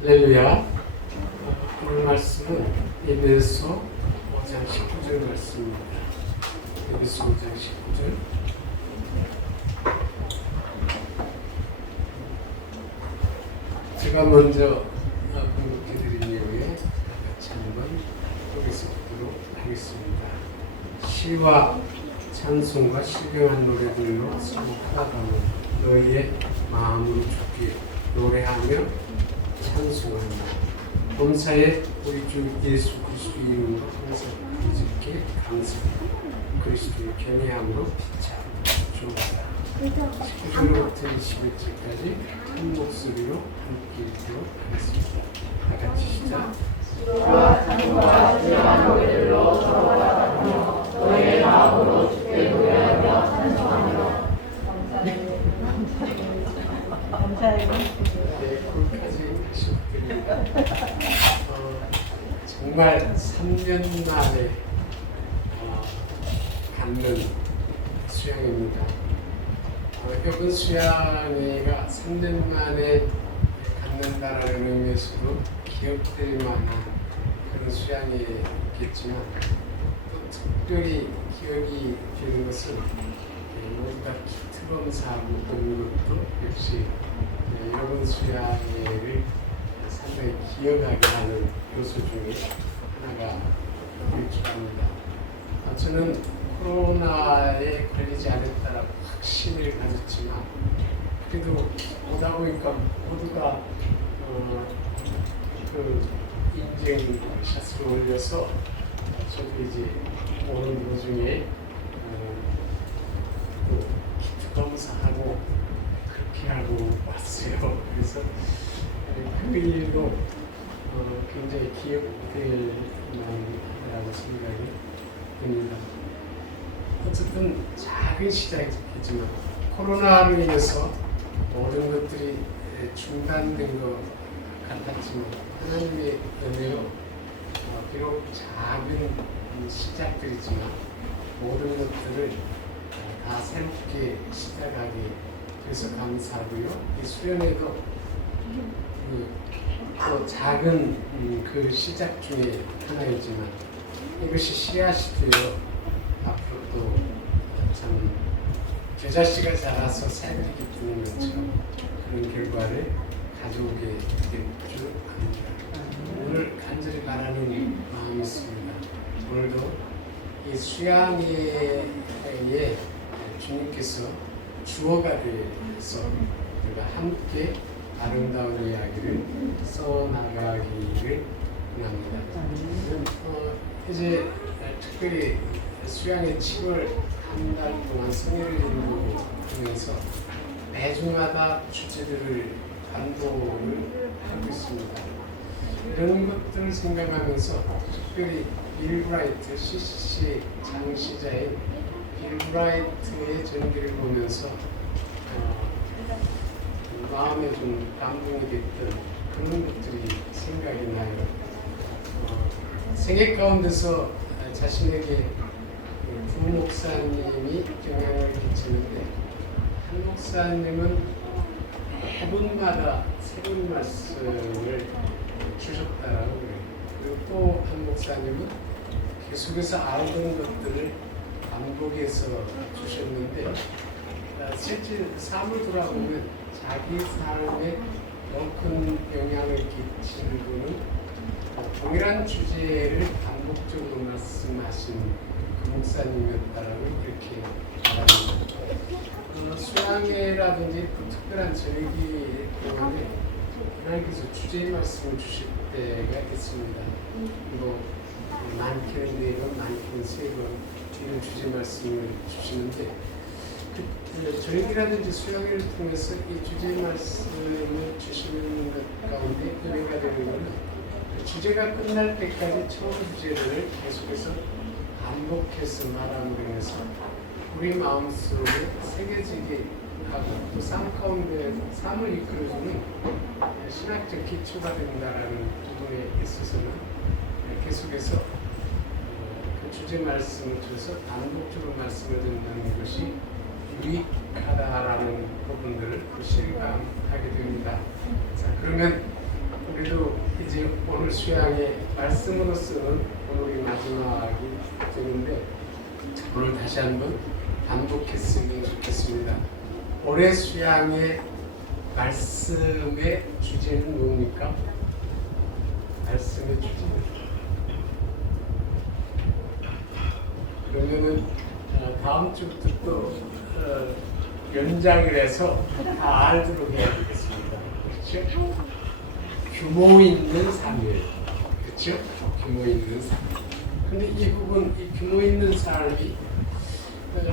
할렐루야. 오늘 말씀은 에베소 5장 19절 말씀입니다. 에베소 5장 19절. 제가 먼저 공급해드린 이후에 같이 한번 여기서 보도록 하겠습니다. 시와 찬송과 신령한 노래들로 수목하다가 너희의 마음으로 주께 노래하며 찬송한다. 범사에 우리 주 예수 그리스도 이름으로 항상 부르짖게 감사합니다. 그리스도의 견해함으로 피차주옵다. 19절부터 21절까지 한 목소리로 함께 읽도록 하겠습니다. 다 같이 시작. 시와 찬송과 신령한 노래들로 서로하며 너희의 마음으로 주께 노래하며 찬송하며 감사해요. 네, 거기까지 하셨습니다. 정말 3년 만에 갖는 수양입니다. 이번 수양회가 3년 만에 갖는다라는 의미에서도 기억될 만한 그런 수양회겠지만 또 특별히 기억이 되는 것은 모두가 키트 검사하고 그런 것도 역시 이번 수양회를 상당히 기억하게 하는 요소 중에 하나가 될 기합니다. 저는 코로나에 걸리지 않았다라고 확신을 가졌지만 그래도 오다 보니까 모두가 그 인증샷을 올려서 저도 이제 오는 도중에 키트 검사하고 그렇게 하고 왔어요. 그래서 그 일도 굉장히 기억될 만하다고 생각이 듭니다. 어쨌든 작은 시작이지만 코로나로 인해서 모든 것들이 중단된 것 같았지만 하나님의 은혜로 비록 작은 시작들이지만 모든 것들을 다 새롭게 시작하게 돼서 감사하고요. 이 수련회도 또 작은 그 시작 중에 하나이지만 이것이 씨앗이 되어 앞으로 또 참 겨자씨가 자라서 새들이 기쁘는 것처럼 그런 결과를 가져오게 될 줄 압니다. 오늘 간절히 바라는 마음이 있습니다. 오늘도 이 수양회에 주님께서 주어가 되어서 우리가 함께 아름다운 이야기를 써나가기를 원합니다. 이제 특별히 수양의 7월 한 달 동안 성회를 인도하면서 매주마다 주제들을 반복을 하고 있습니다. 이런 것들을 생각하면서 특별히 빌 브라이트 CCC 장시자인 빌 브라이트의 전기를 보면서 마음에 좀 감동이 됐던 그런 것들이 생각이 나요. 생애 가운데서 자신에게 부목사님이 영향을 끼치는데 한 목사님은 매분마다 새로운 말씀을 주셨다라고 그래요. 그리고 또 한 목사님은 계속해서 알던 것들을 반복해서 주셨는데 실제 삶을 돌아보면 자기 삶에 더 큰 영향을 끼치는 분은 동일한 주제를 반복적으로 말씀하신 그 목사님이었다라고 이렇게 말합니다. 수양회라든지 또 특별한 절기 때문에 하나님께서 주제의 말씀을 주실 때가 있습니다. 뭐 많게는 4번, 많게는 3번 이런 주제 말씀을 주시는데 절기라든지 수양회를 통해서 이 주제 말씀을 주시는 것 가운데 은혜가 되는 것은 주제가 끝날 때까지 처음 주제를 계속해서 반복해서 말함으로 인해서 우리 마음속에 새겨지게 하고 또 삶 가운데 삶을 이끌어주는 신학적 기초가 된다라는 부분에 있어서는 계속해서 그 주제 말씀을 줘서 반복적으로 말씀을 듣는 것이 유익하다라는 부분들을 실감하게 됩니다. 자, 그러면 우리도 수양의 말씀으로서는 오늘이 마지막이 되는데 오늘 다시 한번 반복했으면 좋겠습니다. 올해 수양의 말씀의 주제는 뭡니까? 말씀의 주제는 그러면은 다음 주부터 또 연장을 해서 다 알도록 해야 되겠습니다. 그렇죠? 규모 있는 삶이에요. 그렇죠? 규모 있는 삶. 근데 이 부분, 이 규모 있는 삶이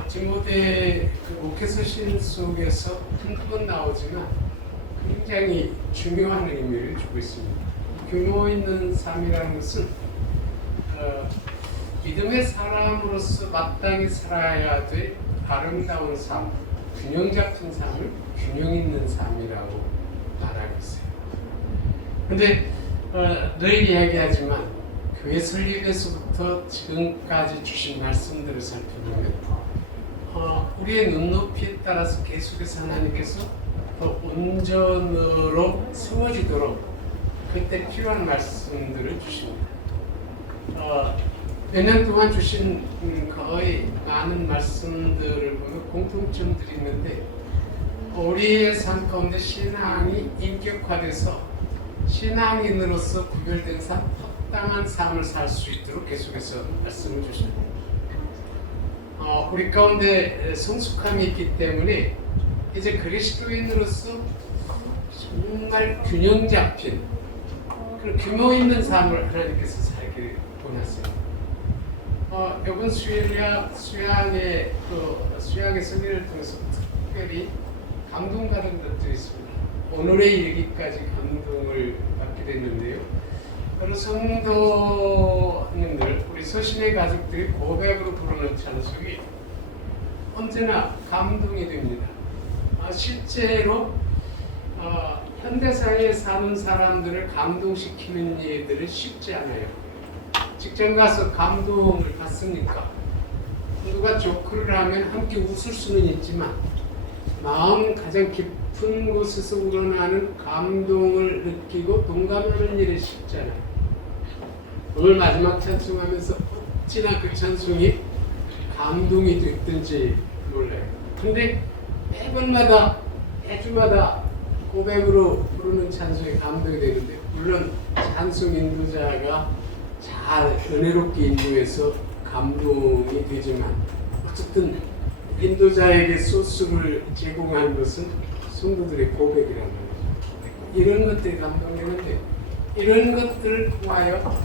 디모데 그 목회서신 속에서 한두 번 나오지만 굉장히 중요한 의미를 주고 있습니다. 규모 있는 삶이라는 것은 믿음의 사람으로서 마땅히 살아야 될 아름다운 삶, 균형 잡힌 삶을 균형 있는 삶이라고 말하고 있어요. 근데 늘 이야기하지만 교회 설립에서부터 지금까지 주신 말씀들을 살펴보면 우리의 눈높이에 따라서 계속해서 하나님께서 더 온전으로 세워지도록 그때 필요한 말씀들을 주십니다. 몇 년 동안 주신 거의 많은 말씀들을 보면 공통점들이 있는데 우리의 삶 가운데 신앙이 인격화돼서 신앙인으로서 구별된 삶, 합당한 삶을 살 수 있도록 계속해서 말씀을 주십니다. 우리 가운데 성숙함이 있기 때문에 이제 그리스도인으로서 정말 균형 잡힌 그런 규모 있는 삶을 하나님께서 살기를 원하세요. 이번 수양의 설교를 통해서 특별히 감동받은 것들이 있습니다. 오늘에 이르기까지 감동을 받게 됐는데요. 바로 성도님들, 우리 서신의 가족들이 고백으로 부르는 찬송이 언제나 감동이 됩니다. 실제로 현대사회에 사는 사람들을 감동시키는 일들은 쉽지 않아요. 직장 가서 감동을 받습니까? 누가 조크를 하면 함께 웃을 수는 있지만 마음 가장 깊은 곳에서 우러나는 감동을 느끼고 동감하는 일은 쉽잖아요. 오늘 마지막 찬송하면서 어찌나 그 찬송이 감동이 됐든지 몰라요. 근데 매주마다 고백으로 부르는 찬송이 감동이 되는데 물론 찬송 인도자가 잘 은혜롭게 인도해서 감동이 되지만 어쨌든 인도자에게 소스를 제공한 것은 성도들의 고백이라는 거죠. 이런 것들이 감동되는데 이런 것들을 통하여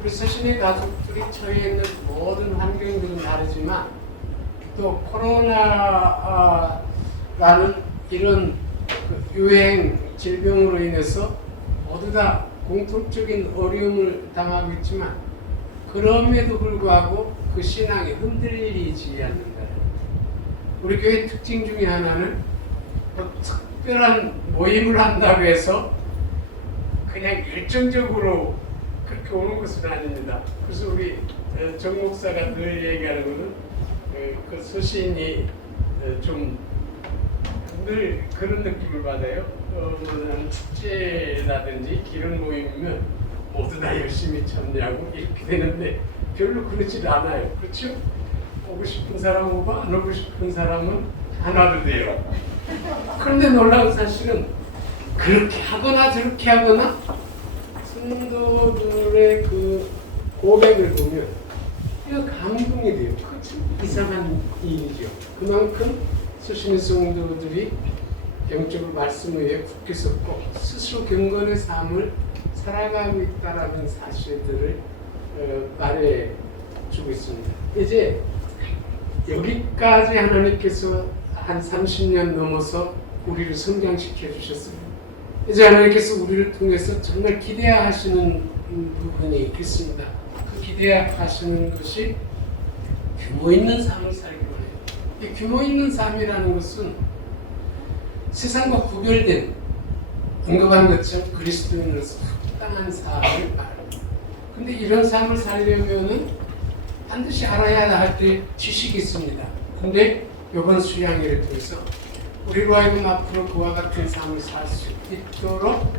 우리 서신의 가족들이 처해 있는 모든 환경들은 다르지만 또 코로나라는 이런 유행 질병으로 인해서 모두 다 공통적인 어려움을 당하고 있지만 그럼에도 불구하고 그 신앙이 흔들리지 않는다. 우리 교회 특징 중에 하나는 특별한 모임을 한다고 해서 그냥 열정적으로 그렇게 오는 것은 아닙니다. 그래서 우리 정 목사가 늘 얘기하는 것은 그 서신이 좀 늘 그런 느낌을 받아요. 축제라든지 이런 모임이면 모두 다 열심히 참여하고 이렇게 되는데 별로 그렇지 않아요. 그렇죠? 오고 싶은 사람 오고 안 오고 싶은 사람은 안 와도 돼요. 그런데 놀라운 사실은 그렇게 하거나 저렇게 하거나 성도들의 그 고백을 보면 이거 감동이 돼요. 그렇죠? 이상한 일이죠. 그만큼 수신의 성도들이 영적으로 말씀 위에 굳게 섰고 스스로 경건의 삶을 살아가고 있다는 사실들을 말해주고 있습니다. 이제 여기까지 하나님께서 한 30년 넘어서 우리를 성장시켜 주셨습니다. 이제 하나님께서 우리를 통해서 정말 기대하시는 부분이 있습니다. 그 기대하시는 것이 규모 있는 삶을 살기 원해요. 이 규모 있는 삶이라는 것은 세상과 구별된 언급한 것처럼 그리스도인으로서 합당한 삶을 말합니다. 근데 이런 삶을 살려면은 반드시 알아야 할 때 지식이 있습니다. 근데 이번 수양회를 통해서 우리로 하여금 앞으로 그와 같은 삶을 살 수 있도록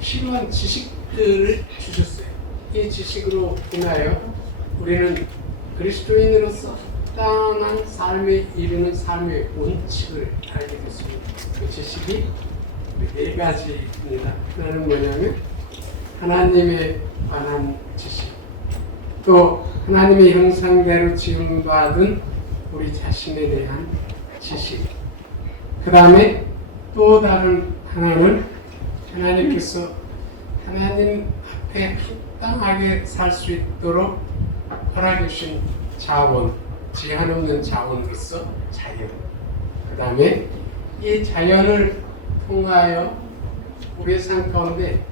필요한 지식 지식들을 주셨어요. 이 지식으로 인하여 우리는 그리스도인으로서 땅한 삶에 이르는 삶의 원칙을 알게 됐습니다. 그 지식이 네 가지입니다. 하나는 뭐냐면 하나님에 관한 지식, 또 하나님의 형상대로 지음받은 우리 자신에 대한 지식, 그 다음에 또 다른 하나는 하나님께서 하나님 앞에 합당하게 살 수 있도록 허락해 주신 자원, 제한 없는 자원으로서 자연, 그 다음에 이 자연을 통하여 우리의 삶 가운데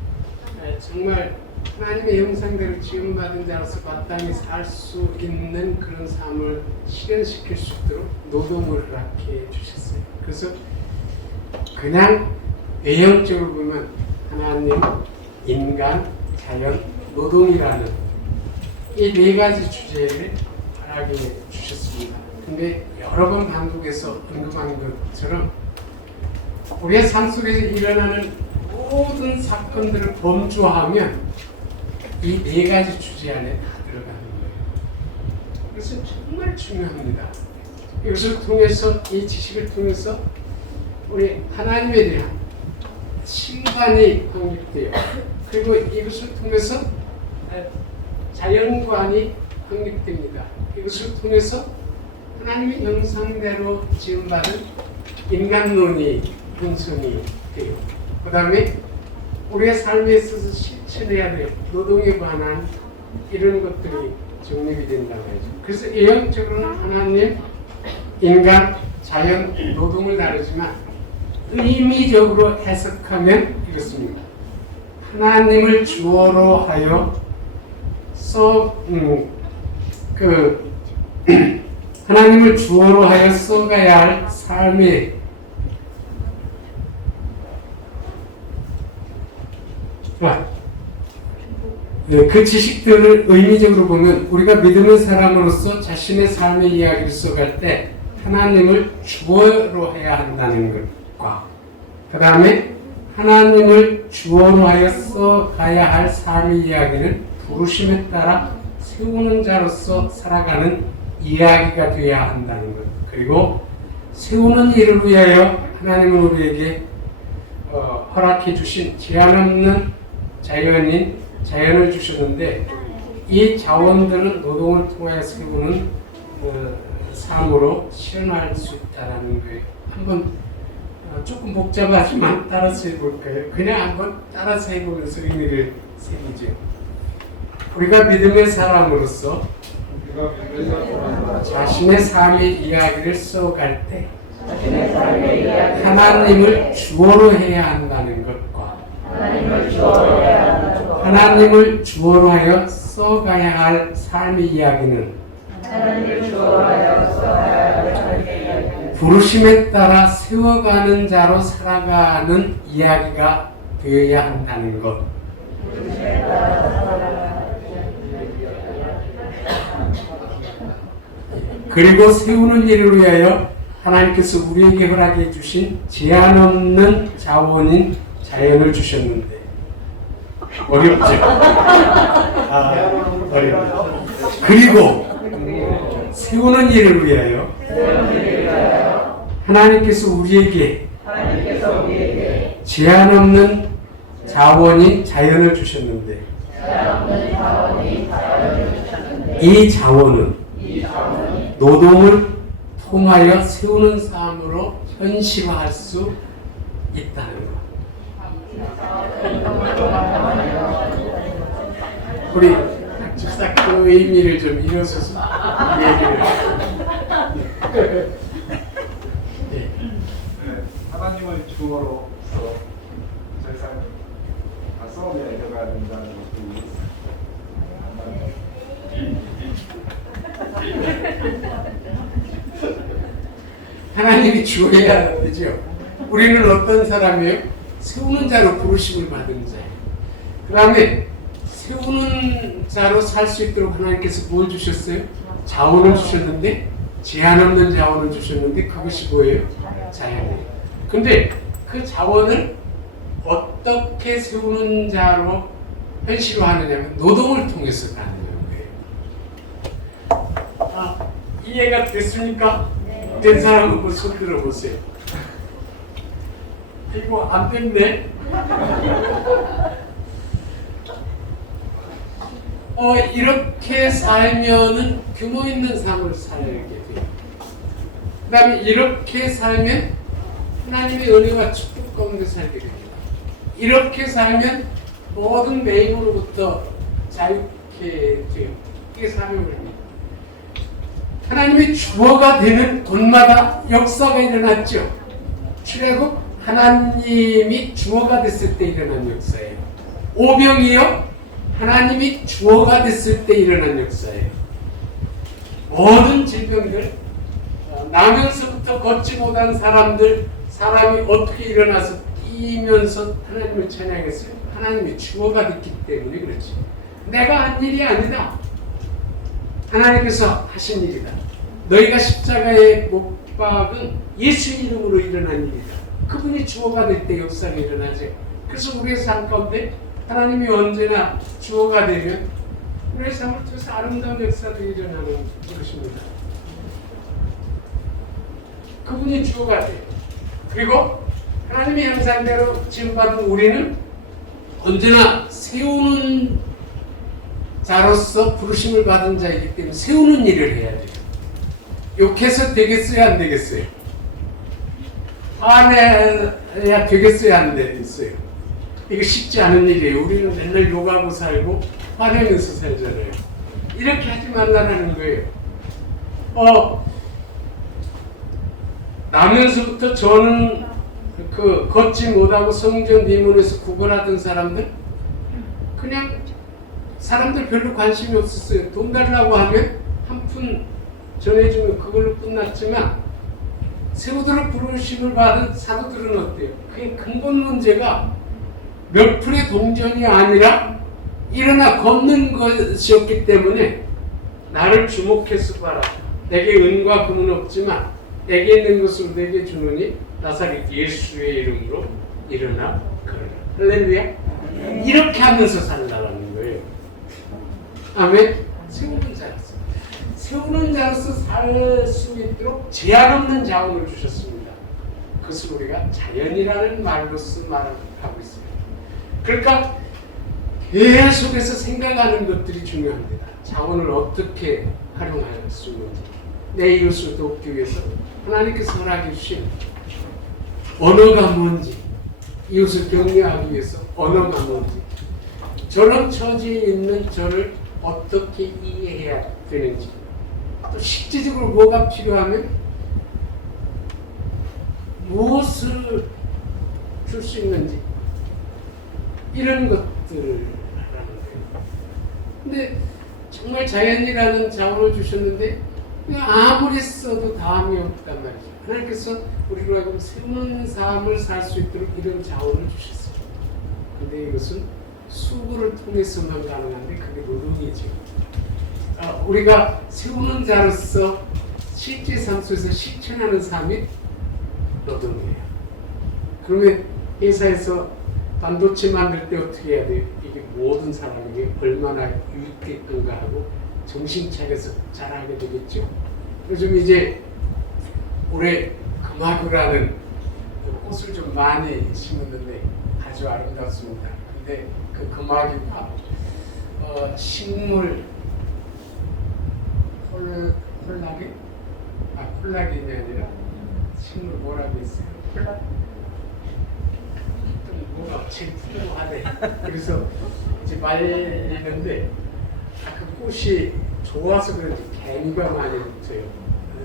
정말 하나님의 형상대로 지음받은 자로서 마땅히 살 수 있는 그런 삶을 실현시킬 수 있도록 노동을 허락해 주셨어요. 그래서 그냥 외형적으로 보면 하나님, 인간, 자연, 노동이라는 이 네 가지 주제를 허락해 주셨습니다. 근데 여러 번 반복해서 언급한 것처럼 우리의 삶 속에서 일어나는 모든 사건들을 범주하면 이 네 가지 주제 안에 다 들어가는 거예요. 그래서 정말 중요합니다. 이것을 통해서, 이 지식을 통해서 우리 하나님에 대한 신관이 확립돼요. 그리고 이것을 통해서 자연관이 확립됩니다. 이것을 통해서 하나님의 형상대로 지음받은 인간론이 분석이 돼요. 그 다음에 우리의 삶에 있어서 실천해야 될 노동에 관한 이런 것들이 정립이 된다고 하죠. 그래서 예형적으로는 하나님, 인간, 자연, 노동을 다루지만 의미적으로 해석하면 이렇습니다. 하나님을 주어로 하여 하나님을 주어로 하여 써가야 할 삶의 그 지식들을 의미적으로 보면 우리가 믿는 사람으로서 자신의 삶의 이야기를 써갈 때 하나님을 주어로 해야 한다는 것과 그 다음에 하나님을 주어로 하여 써가야 할 삶의 이야기는 부르심에 따라 세우는 자로서 살아가는 이야기가 되어야 한다는 것, 그리고 세우는 일을 위하여 하나님은 우리에게 허락해 주신 제한 없는 자연을 주셨는데 이 자원들은 노동을 통하여 세우는 삶으로 실현할 수 있다는 거예요. 한번 조금 복잡하지만 따라서 해볼까요? 그냥 한번 따라서 해보면서 의미를 새기죠. 우리가 믿음의 사람으로서 자신의 삶의 이야기를 써갈 때 하나님을 주어로 해야 한다는 것과 하나님을 주어로 하여 써가야 할 삶의 이야기는 부르심에 따라 세워가는 자로 살아가는 이야기가 되어야 한다는 것. 그리고 세우는 일을 위하여 하나님께서 우리에게 허락해 주신 제한 없는 자원인 자연을 주셨는데 어렵죠? 어렵죠. 그리고 세우는 일을 위하여 하나님께서 우리에게 제한 없는 자원인 자연을 주셨는데 이 자원은 노동을 통하여 세우는 삶으로 현실화할 수 있다는 것. 우리 집사 그 의미를 좀 이어서서 얘기를 하나님을 주어로서 세상 싸움에 들어가야 된다는 것도 하나님이 주어야 되죠. 우리는 어떤 사람이에요? 세우는 자로 부르심을 받은 자예요. 그 다음에 세우는 자로 살 수 있도록 하나님께서 뭘 주셨어요? 자원을 주셨는데 제한 없는 자원을 주셨는데 그것이 뭐예요? 자연이에요. 근데 그 자원을 어떻게 세우는 자로 현실화하느냐면 노동을 통해서 가능한 거예요. 이해가 됐습니까? 된 사람 한번 손 들어보세요. 이거 안 됐네. 이렇게 살면은 규모 있는 삶을 살게 돼요. 그 다음에 이렇게 살면 하나님의 은혜와 축복 가운데 살게 됩니다. 이렇게 살면 모든 매임으로부터 자유케 돼요. 이게 사명입니다. 하나님의 주어가 되는 곳마다 역사가 일어났죠. 출애굽 하나님이 주어가 됐을 때 일어난 역사예요. 오병이요 하나님이 주어가 됐을 때 일어난 역사예요. 모든 질병들, 나면서부터 걷지 못한 사람이 어떻게 일어나서 뛰면서 하나님을 찬양했어요? 하나님이 주어가 됐기 때문에 그렇지. 내가 한 일이 아니다. 하나님께서 하신 일이다. 너희가 십자가에 못 박은 예수 이름으로 일어난 일이다. 그분이 주어가 될 때 역사가 일어나지. 그래서 우리의 삶 가운데 하나님이 언제나 주어가 되면 우리의 삶을 통해서 아름다운 역사도 일어나는 것입니다. 그분이 주어가 돼요. 그리고 하나님의 형상대로 지음받은 우리는 언제나 세우는 자로서 부르심을 받은 자이기 때문에 세우는 일을 해야 돼요. 욕해서 되겠어요? 안 되겠어요? 화내야 되겠어요? 안 되겠어요? 이게 쉽지 않은 일이에요. 우리는 맨날 욕하고 살고 화내면서 살잖아요. 이렇게 하지 말라는 거예요. 나면서부터 저는 걷지 못하고 성전 뒷문에서 구걸하던 사람들, 그냥 사람들 별로 관심이 없었어요. 돈 달라고 하면 한 푼 전해주면 그걸로 끝났지만 세우도록 부르심을 받은 사도들은 어때요? 그게 근본 문제가 몇 푼의 동전이 아니라 일어나 걷는 것이었기 때문에 나를 주목해서 봐라. 내게 은과 금은 없지만 내게 있는 것으로 내게 주노니 나사렛 예수의 이름으로 일어나 걸어라. 할렐루야. 이렇게 하면서 살라는 거예요. 아멘. 세우는 자로서. 세우는 자로서 살 수 있도록 제한 없는 자원을 주셨습니다. 그것을 우리가 자연이라는 말로서 말하고 있습니다. 그러니까 계속해서 생각하는 것들이 중요합니다. 자원을 어떻게 활용할 수 있는지, 내 이웃을 돕기 위해서 하나님께서 허락해 주신 언어가 뭔지, 이웃을 격려하기 위해서 언어가 뭔지, 저런 처지에 있는 저를 어떻게 이해해야 되는지, 또 실질적으로 뭐가 필요하면 무엇을 줄 수 있는지, 이런 것들을 하라는 거예요. 근데 정말 자연이라는 자원을 주셨는데 그냥 아무리 써도 다함이 없단 말이죠. 하나님께서 우리로 하여금 세우는 삶을 살 수 있도록 이런 자원을 주셨어요. 근데 이것은 수고를 통해서만 가능한데 그게 노동이죠. 우리가 세우는 자로서 실제 삶 속에서 실천하는 삶이 노동이에요. 그러면 회사에서 반도체 만들 때 어떻게 해야 돼요? 이게 모든 사람에게 얼마나 유익됐던가 하고 정신 차려서 잘하게 되겠죠. 요즘 이제 올해 금화구라는 꽃을 좀 많이 심었는데 아주 아름답습니다. 근데 그 금화구가 식물 콜라겐이 아니라 식물 뭐라고 했어요? 뭐가 제품으로 하네. 그래서 이제 말리는데 그 꽃이 좋아서 그런지 개미가 많이 붙어요.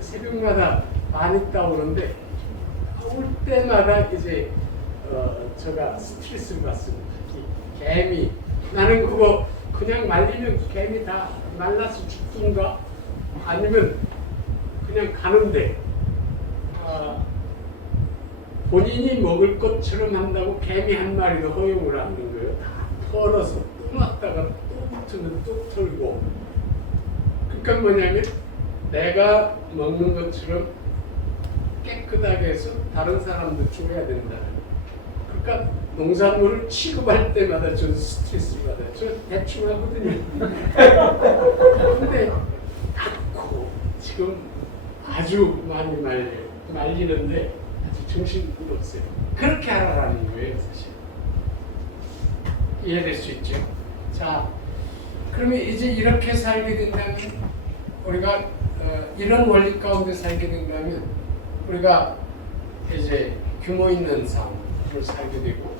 새벽마다 많이 따오는데 올 때마다 이제 제가 스트레스를 받습니다. 개미, 나는 그거 그냥 말리면 개미 다 말라서 죽든가 아니면 그냥 가는데 본인이 먹을 것처럼 한다고 개미 한 마리도 허용을 하는 거예요. 다 털어서 또 놨다가 또 붙으면 또 털고. 그러니까 뭐냐면 내가 먹는 것처럼 깨끗하게 해서 다른 사람도 줘야 된다. 그러니까 농산물을 취급할 때마다 저는 스트레스를 받아요. 저 대충 하거든요. 근데 않고 지금 아주 많이 말리는데 아주 정신이 없어요. 그렇게 하라는 거예요, 사실. 이해될 수 있죠? 자, 그러면 이제 이렇게 살게 된다면 우리가 이런 원리 가운데 살게 된다면 우리가 이제 규모 있는 삶을 살게 되고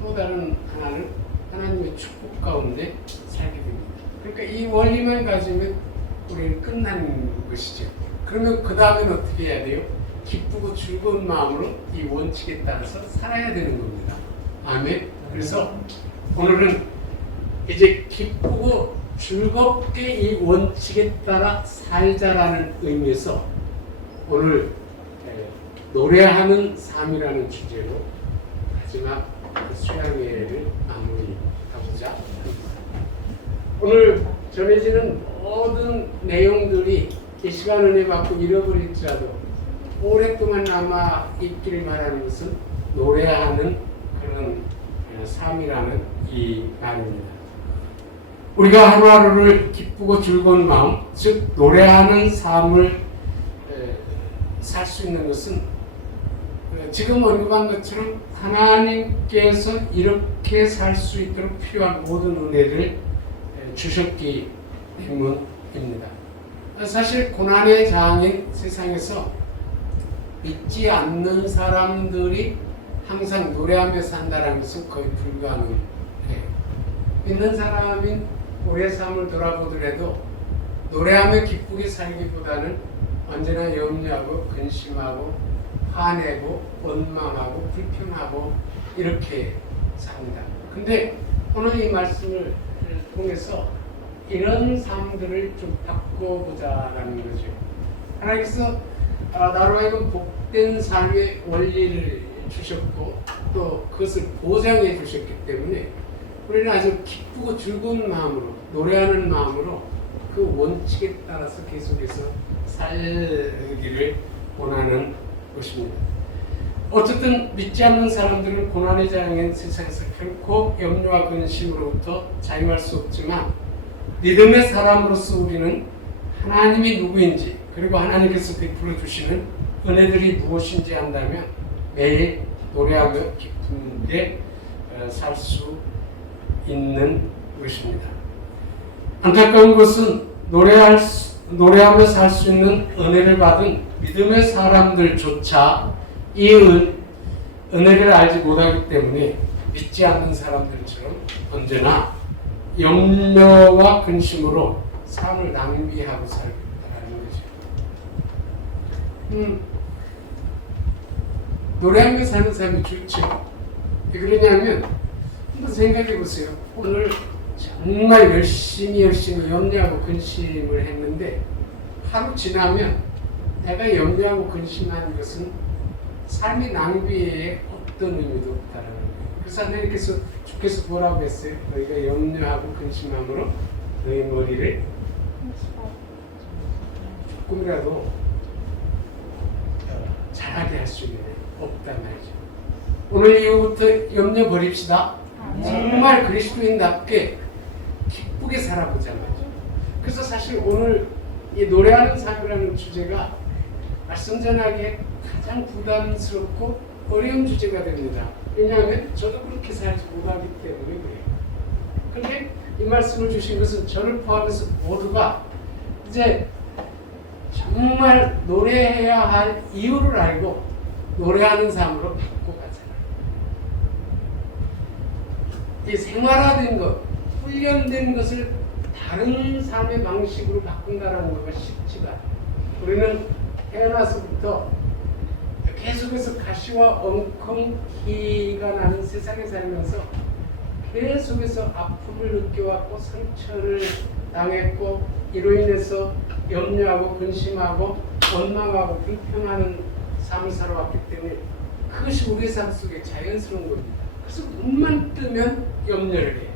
또 다른 하나는 하나님의 축복 가운데 살게 됩니다. 그러니까 이 원리만 가지면 우리는 끝나는 것이죠. 그러면 그 다음엔 어떻게 해야 돼요? 기쁘고 즐거운 마음으로 이 원칙에 따라서 살아야 되는 겁니다. 아멘. 그래서 오늘은 이제 기쁘고 즐겁게 이 원칙에 따라 살자라는 의미에서 오늘 노래하는 삶이라는 주제로 마지막 수양회를 마무리하고자 합니다. 오늘 전해지는 모든 내용들이 이 시간 은혜 받고 잃어버릴지라도 오랫동안 남아 있기를 바라는 것은 노래하는 그런 삶이라는 이 말입니다. 우리가 하루하루를 기쁘고 즐거운 마음, 즉 노래하는 삶을 살 수 있는 것은 지금 언급한 것처럼 하나님께서 이렇게 살 수 있도록 필요한 모든 은혜를 주셨기 때문입니다. 사실 고난의 장인 세상에서 믿지 않는 사람들이 항상 노래하며 산다는 것은 거의 불가능해요. 믿는 사람인 우리의 삶을 돌아보더라도 노래하며 기쁘게 살기보다는 언제나 염려하고 근심하고 화내고 원망하고 불평하고 이렇게 삽니다. 근데 오늘 이 말씀을 통해서 이런 삶들을 좀 바꿔보자라는 거죠. 하나님께서 나로 하여금 복된 삶의 원리를 주셨고 또 그것을 보장해 주셨기 때문에 우리는 아주 기쁘고 즐거운 마음으로 노래하는 마음으로 그 원칙에 따라서 계속해서 살기를 원하는 것입니다. 어쨌든 믿지 않는 사람들은 고난의 장인 세상에서 결코 염려와 근심으로부터 자유할 수 없지만 믿음의 사람으로서 우리는 하나님이 누구인지 그리고 하나님께서 베풀어 주시는 은혜들이 무엇인지 안다면 매일 노래하며 기쁘게 살 수 있는 것입니다. 안타까운 것은 노래하며 살 수 있는 은혜를 받은 믿음의 사람들조차 이 은혜를 알지 못하기 때문에 믿지 않는 사람들처럼 언제나 염려와 근심으로 삶을 낭비하고 살고 있다는 거죠. 노래하며 사는 삶이 좋죠. 왜 그러냐면 한번 생각해 보세요. 오늘 정말 열심히 염려하고 근심을 했는데 하루 지나면 내가 염려하고 근심하는 것은 삶의 낭비에 어떤 의미도 없다라는 거예요. 그래서 하나님께서 주께서 뭐라고 했어요? 너희가 염려하고 근심함으로 너희 머리를 조금이라도 잘하게 할 수 있는 없단 말이죠. 오늘 이후부터 염려 버립시다. 정말 그리스도인답게 기쁘게 살아보자 말이죠. 그래서 사실 오늘 이 노래하는 삶이라는 주제가 말씀 전하기에 가장 부담스럽고 어려운 주제가 됩니다. 왜냐하면 저도 그렇게 살지 못하기 때문에 그래요. 그런데 이 말씀을 주신 것은 저를 포함해서 모두가 이제 정말 노래해야 할 이유를 알고 노래하는 삶으로 바꿔가잖아요. 이 생활화된 것, 훈련된 것을 다른 삶의 방식으로 바꾼다는 것가 쉽지가 않아요. 우리는 태어나서부터 계속해서 가시와 엉겅퀴가 나는 세상에 살면서 계속해서 아픔을 느껴왔고 상처를 당했고 이로 인해서 염려하고 근심하고 원망하고 불평하는 삶을 살아왔기 때문에 그것이 우리의 삶 속에 자연스러운 겁니다. 그래서 눈만 뜨면 염려를 해요.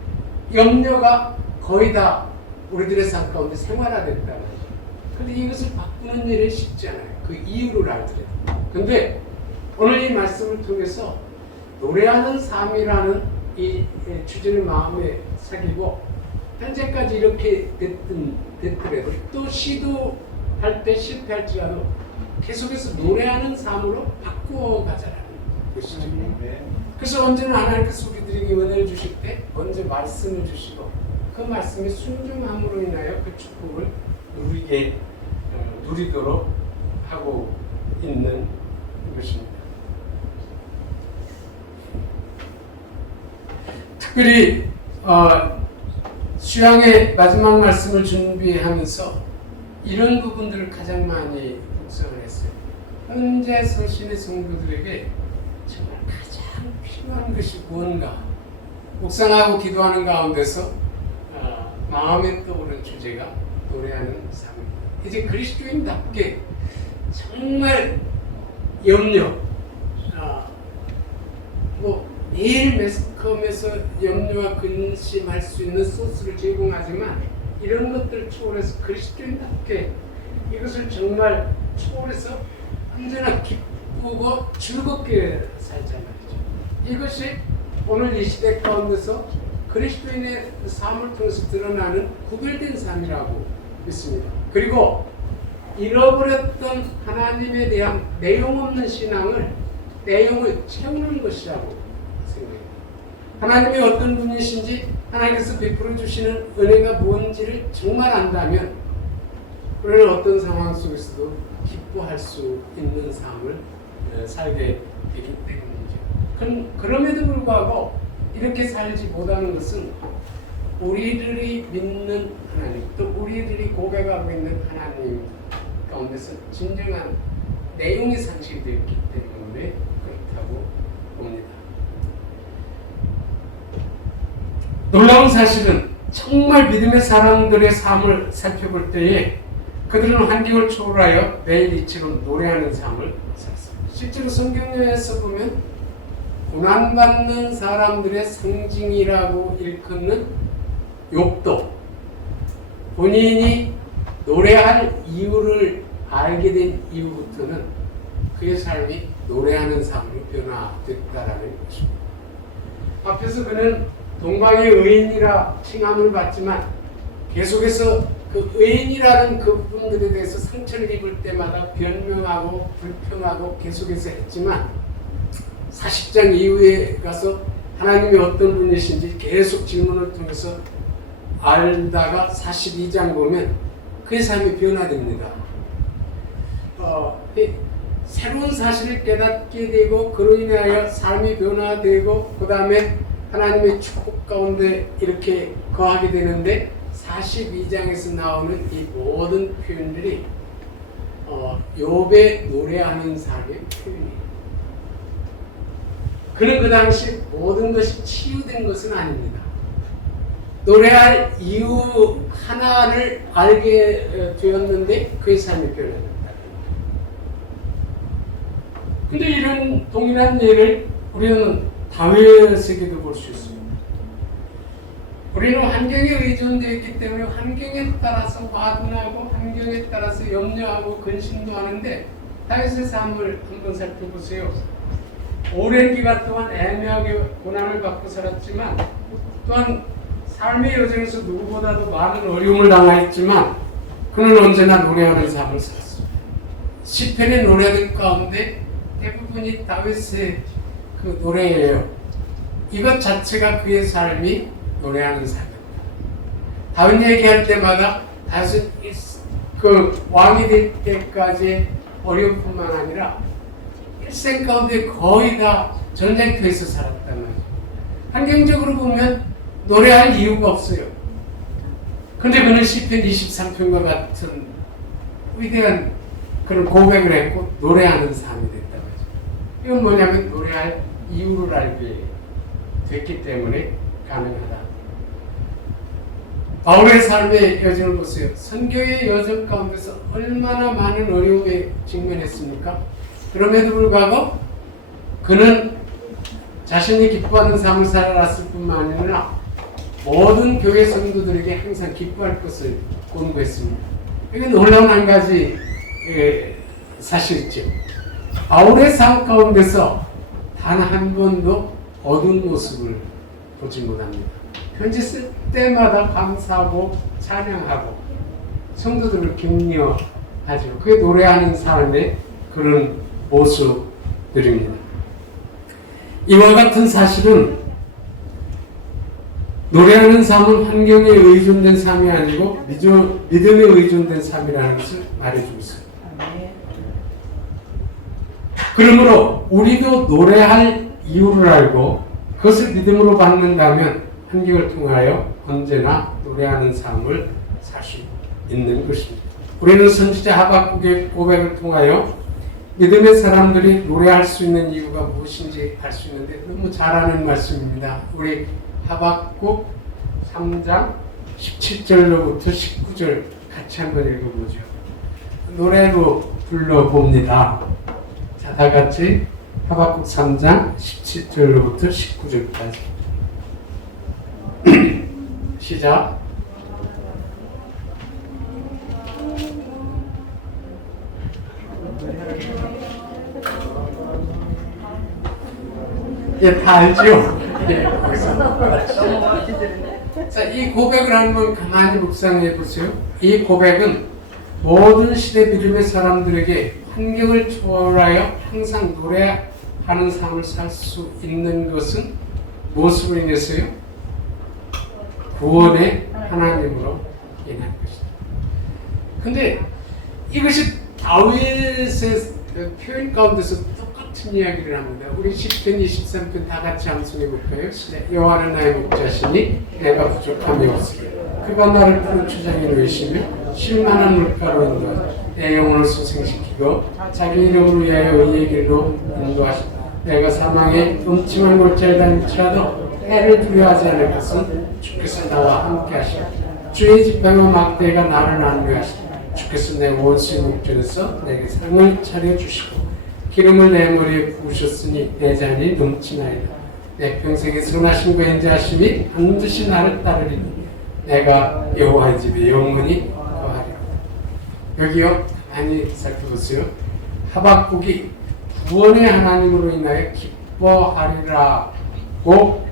염려가 거의 다 우리들의 삶 가운데 생활화됐다는 거죠. 그런데 이것을 바꾸는 일은 쉽지 않아요. 그 이유를 알더라도. 그런데 오늘 이 말씀을 통해서 노래하는 삶이라는 이 주제를 마음에 새기고 현재까지 이렇게 됐더라도 또 시도할 때 실패할지라도 계속해서 노래하는 삶으로 바꾸어가자라는 것이죠. 그래서 언제나 하나님께서 우리들에게 은혜를 주실 때 먼저 말씀을 주시고 그 말씀의 순종함으로 인하여 그 축복을 누리도록 하고 있는 것입니다. 특별히 수양의 마지막 말씀을 준비하면서 이런 부분들을 가장 많이 묵상을 했어요. 현재 서신의 성도들에게 정말 가장 필요한 것이 무언가 묵상하고 기도하는 가운데서 마음에 떠오른 주제가 노래하는 삶입니다. 이제 그리스도인답게 정말 염려, 매일 매스컴에서 염려와 근심할 수 있는 소스를 제공하지만 이런 것들을 초월해서 그리스도인답게 이것을 정말 초월해서 언제나 기쁘고 즐겁게 살자 말이죠. 이것이 오늘 이 시대 가운데서 그리스도인의 삶을 통해서 드러나는 구별된 삶이라고 믿습니다. 그리고 잃어버렸던 하나님에 대한 내용 없는 신앙을 내용을 채우는 것이라고 생각합니다. 하나님이 어떤 분이신지 하나님께서 베풀어 주시는 은혜가 뭔지를 정말 안다면 우리는 어떤 상황 속에서도 기뻐할 수 있는 삶을 살게 되기 때문이죠. 그럼에도 불구하고 이렇게 살지 못하는 것은 우리들이 믿는 하나님 또 우리들이 고백하고 있는 하나님 가운데서 진정한 내용이 상실되어 있기 때문에 그렇다고 봅니다. 놀라운 사실은 정말 믿음의 사람들의 삶을 살펴볼 때에 그들은 환경을 초월하여 매일 이처럼 노래하는 삶을 살았습니다. 실제로 성경에서 보면 고난받는 사람들의 상징이라고 일컫는 욥도 본인이 노래할 이유를 알게 된 이후부터는 그의 삶이 노래하는 삶으로 변화됐다라는 것입니다. 앞에서 그는 동방의 의인이라 칭함을 받지만 계속해서 그 의인이라는 그분들에 대해서 상처를 입을 때마다 변명하고 불평하고 계속해서 했지만 40장 이후에 가서 하나님이 어떤 분이신지 계속 질문을 통해서 알다가 42장 보면 그의 삶이 변화됩니다. 새로운 사실을 깨닫게 되고 그로 인하여 삶이 변화되고 그 다음에 하나님의 축복 가운데 이렇게 거하게 되는데 42장에서 나오는 이 모든 표현들이 욥의 노래하는 삶의 표현이에요. 그는 그 당시 모든 것이 치유된 것은 아닙니다. 노래할 이유 하나를 알게 되었는데 그의 삶이 변화됐다. 근데 이런 동일한 예를 우리는 다윗에게도 볼 수 있습니다. 우리는 환경에 의존되어 있기 때문에 환경에 따라서 화분하고 환경에 따라서 염려하고 근심도 하는데 다윗의 삶을 한번 살펴보세요. 오랜 기간 동안 애매하게 고난을 받고 살았지만 또한 삶의 여정에서 누구보다도 많은 어려움을 당하였지만 그는 언제나 노래하는 삶을 살았습니다. 시편의 노래들 가운데 대부분이 다윗의 그 노래예요. 이것 자체가 그의 삶이 노래하는 삶입니다. 다윗 얘기할 때마다 다윗은 그 왕이 될 때까지 어려움뿐만 아니라 일생 가운데 거의 다 전쟁터에서 살았단 말이에요. 환경적으로 보면 노래할 이유가 없어요. 근데 그는 시편 23편과 같은 위대한 그런 고백을 했고 노래하는 삶이 됐단 말이죠. 이건 뭐냐면 노래할 이유를 알게 됐기 때문에 가능하다. 바울의 삶의 여정을 보세요. 선교의 여정 가운데서 얼마나 많은 어려움에 직면했습니까? 그럼에도 불구하고 그는 자신이 기뻐하는 삶을 살았을 뿐만 아니라 모든 교회 성도들에게 항상 기뻐할 것을 권고했습니다. 이게 놀라운 한 가지 사실이죠. 바울의 삶 가운데서 단 한 번도 어두운 모습을 보지 못합니다. 편지 쓸 때마다 감사하고 찬양하고 성도들을 격려하죠. 그게 노래하는 삶의 그런 모습들입니다. 이와 같은 사실은 노래하는 삶은 환경에 의존된 삶이 아니고 믿음에 의존된 삶이라는 것을 말해주고 있습니다. 그러므로 우리도 노래할 이유를 알고 그것을 믿음으로 받는다면 환경을 통하여 언제나 노래하는 삶을 살 수 있는 것입니다. 우리는 선지자 하박국의 고백을 통하여 믿음의 사람들이 노래할 수 있는 이유가 무엇인지 알 수 있는데 너무 잘 아는 말씀입니다. 우리 하박국 3장 17절로부터 19절 같이 한번 읽어보죠. 노래로 불러봅니다. 자, 다 같이 하박국 3장 17절로부터 19절까지 시작. 예, 다 알죠? 예, 자, 이 고백을 한번 가만히 묵상해 보세요. 이 고백은 모든 시대 믿음의 사람들에게 환경을 초월하여 항상 노래하는 삶을 살 수 있는 것은 무엇으로 인해서요? 구원의 하나님으로 인한 것이다. 근데 이것이 다윗의 표현 가운데서 똑같은 이야기를 합니다. 우리 10편, 23편 다 같이 함성해 볼까요? 여호와는 나의 목자시니 내가 부족함이 없으리. 그가 나를 푸른 초장에 놓이시며 쉴만한 물가로 인도하시고 내 영혼을 소생시키고 자기 이름으로 위하여 의의 길로 인도하시다. 내가 사망의 음침한 골짜기에 다닐지라도 해를 두려워하지 않을 것은 주께서 나와 함께 하시고 주의 지팡이와 막대가 나를 안위하시고 주께서 내 원수의 목전에서 내게 상을 차려주시고 기름을 내 머리에 부으셨으니 내 잔이 넘치나이다. 내 평생의 선하심과 인자하심이 반드시 나를 따르리니 내가 여호와의 집에 영원히 거하리라. 여기요, 많이 살펴보세요. 하박국이 구원의 하나님으로 인하여 기뻐하리라고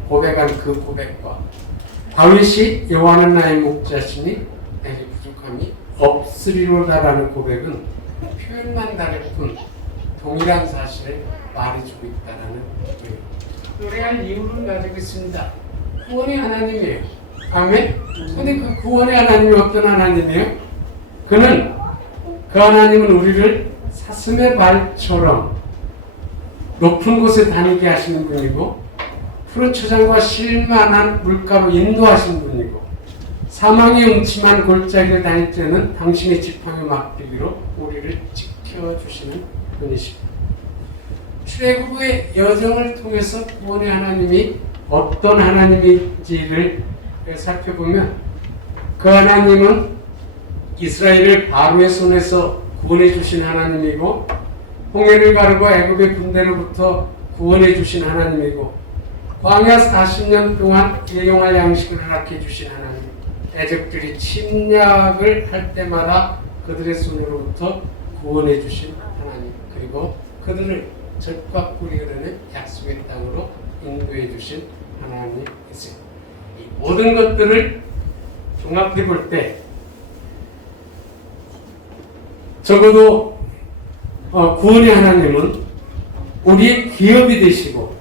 고백한 그 고백과 다윗이 여호와는 나의 목자시니 내게 부족함이 없으리로다라는 고백은 표현만 다를 뿐 동일한 사실을 말해주고 있다는 거예요. 노래할 이유를 가지고 있습니다. 구원의 하나님이에요. 아멘? 근데 그 구원의 하나님이 어떤 하나님이에요? 그 하나님은 우리를 사슴의 발처럼 높은 곳에 다니게 하시는 분이고 푸른 초장과 쉴만한 물가로 인도하시는 분이고 사망의 음침한 골짜기를 다닐 때는 당신의 지팡이 막대기로 우리를 지켜주시는 분이십니다. 출애굽의 여정을 통해서 구원의 하나님이 어떤 하나님인지를 살펴보면 그 하나님은 이스라엘을 바로의 손에서 구원해 주신 하나님이고 홍해를 가르고 애굽의 군대로부터 구원해 주신 하나님이고 광야 40년 동안 일용할 양식을 허락해 주신 하나님, 애적들이 침략을 할 때마다 그들의 손으로부터 구원해 주신 하나님, 그리고 그들을 젖과 꿀이 흐르는 약속의 땅으로 인도해 주신 하나님이세요. 이 모든 것들을 종합해 볼 때 적어도 구원의 하나님은 우리의 기업이 되시고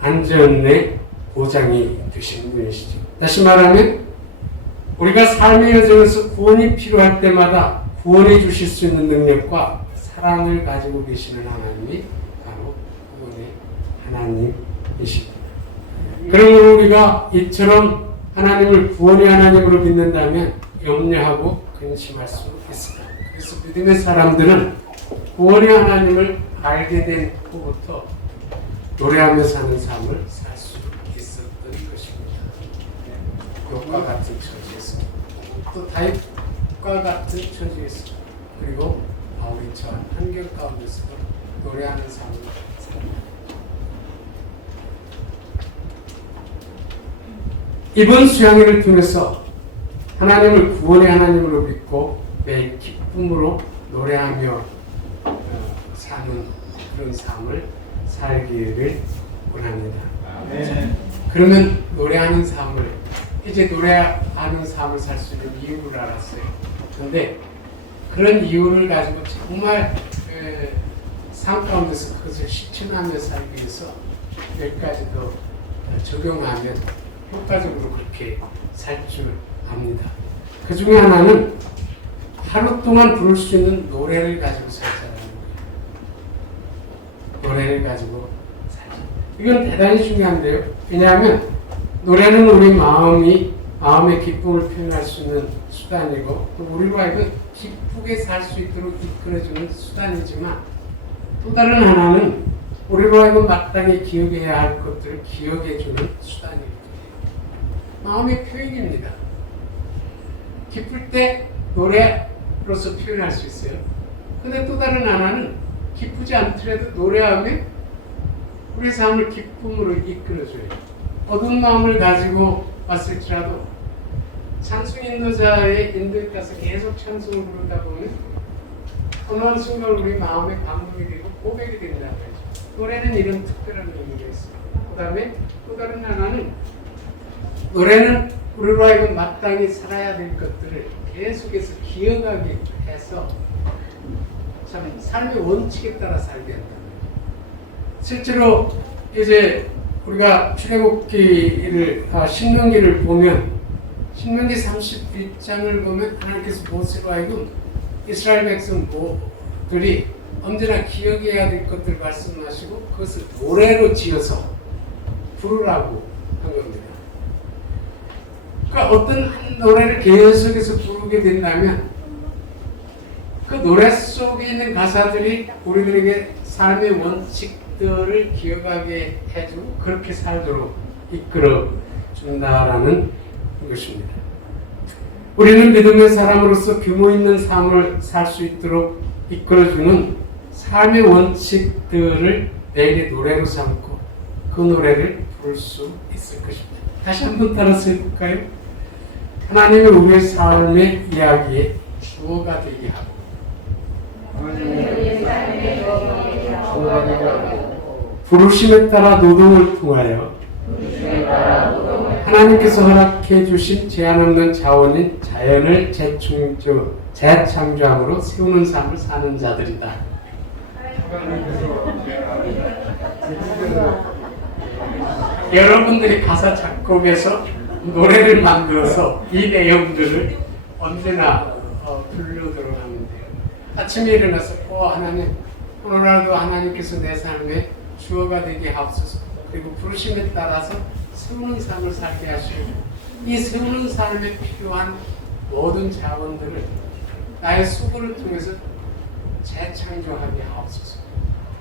안전의 보장이 되시는 분이시죠. 다시 말하면 우리가 삶의 여정에서 구원이 필요할 때마다 구원해 주실 수 있는 능력과 사랑을 가지고 계시는 하나님이 바로 구원의 하나님이십니다. 그러므로 우리가 이처럼 하나님을 구원의 하나님으로 믿는다면 염려하고 근심할 수 있습니다. 그래서 믿음의 사람들은 구원의 하나님을 알게 된 후부터 노래하며 사는 삶을 살 수 있었던 것입니다. 욥과 같은 처지였습니다. 또 다윗과 같은 처지였습니다. 그리고 바울이 처한 환경 가운데서도 노래하는 삶을 삽니다. 이번 수양회를 통해서 하나님을 구원의 하나님으로 믿고 매일 기쁨으로 노래하며 사는 그런 삶을 살기를 원합니다. 아멘. 그러면 노래하는 삶을 이제 노래하는 삶을 살 수 있는 이유를 알았어요. 그런데 그런 이유를 가지고 정말 삶 가운데서 그것을 실천하며 살기 위해서 몇 가지 더 적용하면 효과적으로 그렇게 살 줄 압니다. 그 중에 하나는 하루 동안 부를 수 있는 노래를 가지고 살자는 거예요. 노래를 가지고 살자. 이건 대단히 중요한데요. 왜냐하면 노래는 우리 마음의 기쁨을 표현할 수 있는 수단이고 또 우리로 하여금 기쁘게 살 수 있도록 이끌어주는 수단이지만 또 다른 하나는 우리로 하여금 마땅히 기억해야 할 것들을 기억해주는 수단이거든요. 마음의 표현입니다. 기쁠 때 노래로서 표현할 수 있어요. 근데 또 다른 하나는 기쁘지 않더라도 노래하면 우리 삶을 기쁨으로 이끌어줘요. 어두운 마음을 가지고 왔을지라도 찬송 인도자의 인도에 따라서 계속 찬송을 부르다 보면 어느 한 순간 우리 마음의 감동이 되고 고백이 된다고 하죠. 노래는 이런 특별한 의미가 있습니다. 그 다음에 또 다른 하나는 노래는 우리로 하여금 마땅히 살아야 될 것들을 계속해서 기억하게 해서 참 삶의 원칙에 따라 살게 한다. 실제로 이제 우리가 출애굽기를 신명기를 보면 신명기 31장을 보면 하나님께서 모세로 하여금 이스라엘 백성들이 언제나 기억해야 될 것들을 말씀하시고 그것을 노래로 지어서 부르라고 한 겁니다. 그러니까 어떤 한 노래를 계속해서 부르게 된다면 그 노래 속에 있는 가사들이 우리들에게 삶의 원칙들을 기억하게 해주고 그렇게 살도록 이끌어 준다라는 것입니다. 우리는 믿음의 사람으로서 규모 있는 삶을 살 수 있도록 이끌어주는 삶의 원칙들을 내일의 노래로 삼고 그 노래를 부를 수 있을 것입니다. 다시 한번 따라서 해볼까요? 하나님이 우리의 삶의 이야기에 주어가 되게 하고 부르심에 따라 노동을 통하여 하나님께서 허락해 주신 제한 없는 자원인 자연을 재창조함으로 세우는 삶을 사는 자들이다. 여러분들이 가사 작곡에서 노래를 만들어서 이 내용들을 언제나 부르도록 하면 돼요. 아침에 일어나서 하나님 오늘 하루도 하나님께서 내 삶에 주어가 되게 하옵소서. 그리고 부르심에 따라서 세우는 삶을 살게 하시고 이 세우는 삶에 필요한 모든 자원들을 나의 수고를 통해서 재창조하게 하옵소서.